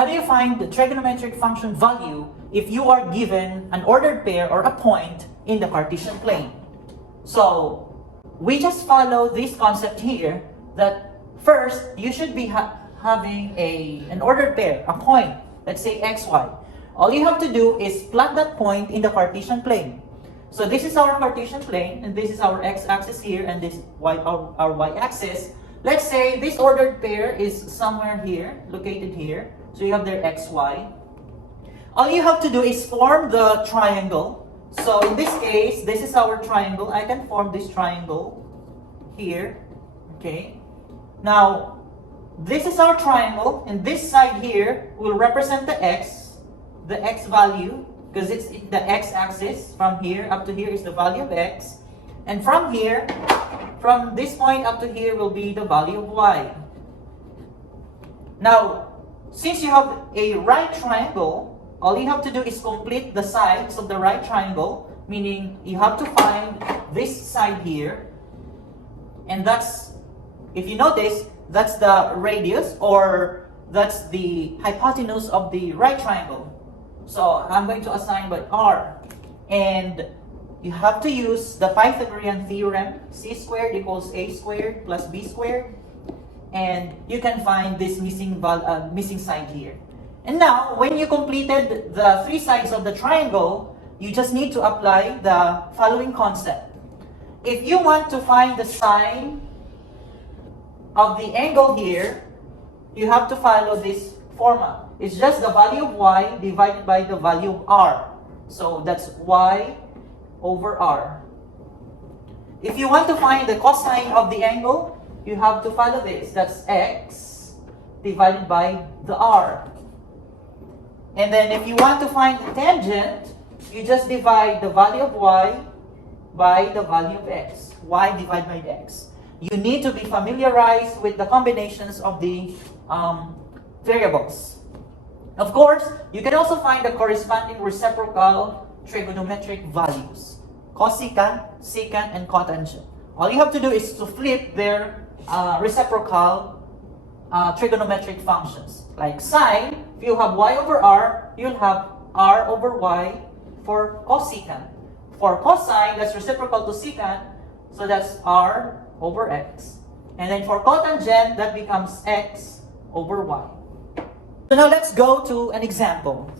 how do you find the trigonometric function value if you are given an ordered pair or a point in the Cartesian plane? So we just follow this concept here that first you should be having an ordered pair, a point, let's say xy. All you have to do is plot that point in the Cartesian plane. So this is our Cartesian plane, and this is our x-axis here, and this is our y-axis. Let's say this ordered pair is somewhere here, located here. So you have their xy. All you have to do is form the triangle. So in this case, this is our triangle. I can form this triangle here. Okay. Now, this is our triangle, and this side here will represent the x value, because it's the x-axis. From here up to here is the value of x. And from here, from this point up to here will be the value of y. Now, since you have a right triangle, all you have to do is complete the sides of the right triangle, meaning you have to find this side here. And that's, if you notice, that's the radius, or that's the hypotenuse of the right triangle. So I'm going to assign by r. And you have to use the Pythagorean Theorem, c squared equals a squared plus b squared. And you can find this missing side here. And now, when you completed the three sides of the triangle, you just need to apply the following concept. If you want to find the sine of the angle here, you have to follow this formula. It's just the value of y divided by the value of r. So that's y over r. If you want to find the cosine of the angle, you have to follow this. That's x divided by the r. And then if you want to find the tangent, you just divide the value of y by the value of x. Y divided by x. You need to be familiarized with the combinations of the variables. Of course, you can also find the corresponding reciprocal trigonometric values. Cosecant, secant, and cotangent. All you have to do is to flip their reciprocal trigonometric functions. Like sine, if you have y over r, you'll have r over y for cosecant. For cosine, that's reciprocal to secant, so that's r over x. And then for cotangent, that becomes x over y. So now let's go to an example.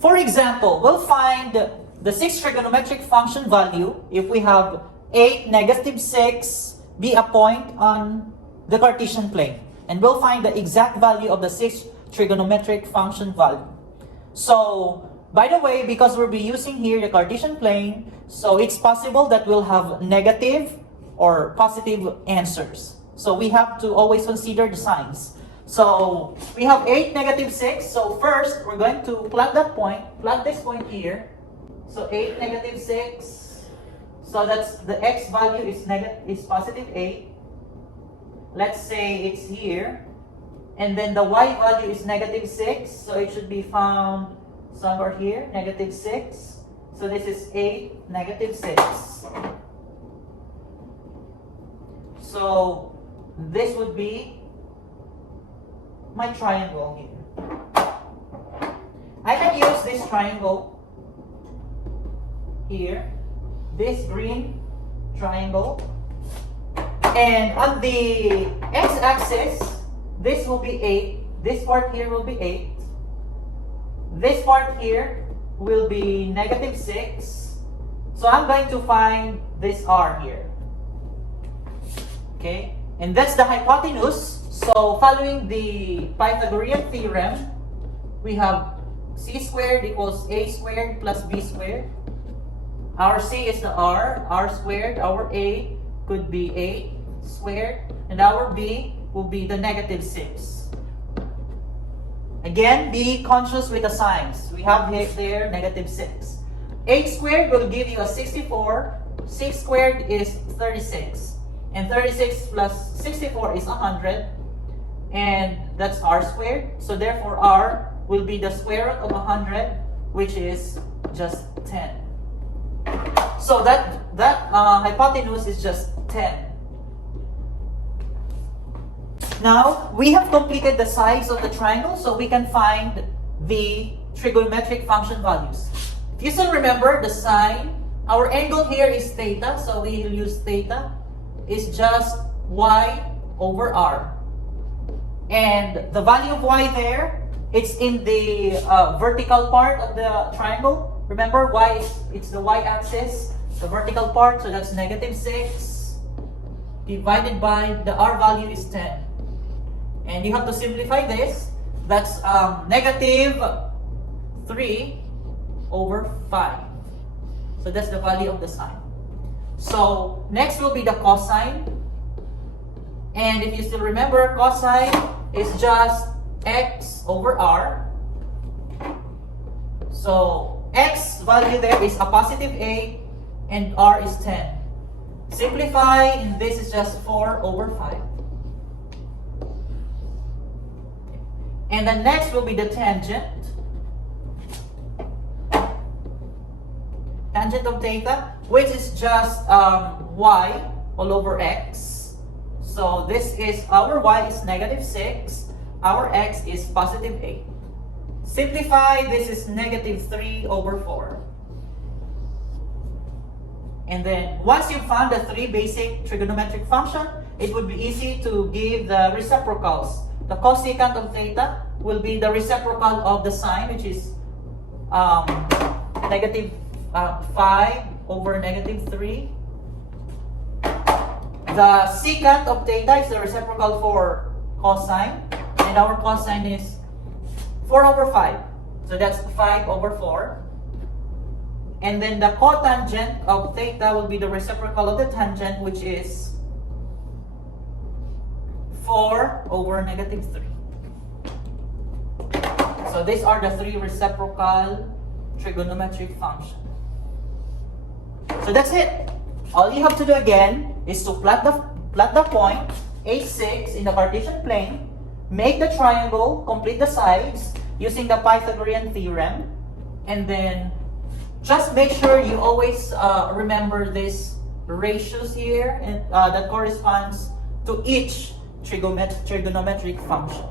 For example, we'll find the sixth trigonometric function value if we have 8, -6 be a point on the Cartesian plane. And we'll find the exact value of the sixth trigonometric function value. So, by the way, because we'll be using here the Cartesian plane, so it's possible that we'll have negative or positive answers. So we have to always consider the signs. So we have 8, -6. So first, we're going to plot that point. Plot this point here. So 8, -6. So that's the x value is positive 8. Let's say it's here. And then the y value is -6. So it should be found somewhere here, -6. So this is 8, -6. So this would be my triangle here. I can use this triangle here, this green triangle, and on the x-axis, this will be 8, this part here will be 8, this part here will be -6, so I'm going to find this r here. Okay, and that's the hypotenuse. So following the Pythagorean Theorem, we have c squared equals a squared plus b squared. Our c is the r squared. Our a could be 8 squared. And our b will be the -6. Again, be conscious with the signs. We have there -6. 8 squared will give you a 64. 6 squared is 36. And 36 plus 64 is 100. And that's r squared. So therefore, r will be the square root of 100, which is just 10. So that hypotenuse is just 10. Now, we have completed the sides of the triangle, so we can find the trigonometric function values. If you still remember the sine, our angle here is theta, so we will use theta is just y over r. And the value of y there, it's in the vertical part of the triangle. Remember, it's the y-axis, the vertical part, so that's -6 divided by the r value is 10. And you have to simplify this. That's -3 over 5. So that's the value of the sine. So next will be the cosine. And if you still remember, cosine is just x over r. So x value there is a positive 8 and r is 10. Simplify, and this is just 4 over 5. And then next will be the tangent. Tangent of theta, which is just y all over x. So this is, our y is -6, our x is positive 8. Simplify, this is -3 over 4. And then once you've found the three basic trigonometric functions, it would be easy to give the reciprocals. The cosecant of theta will be the reciprocal of the sine, which is -5 over -3. The secant of theta is the reciprocal for cosine, and our cosine is 4 over 5. So that's 5 over 4. And then the cotangent of theta will be the reciprocal of the tangent, which is 4 over -3. So these are the three reciprocal trigonometric functions. So that's it. All you have to do again is to plot the point A6 in the Cartesian plane, make the triangle, complete the sides using the Pythagorean Theorem, and then just make sure you always remember these ratios here and that corresponds to each trigonometric function.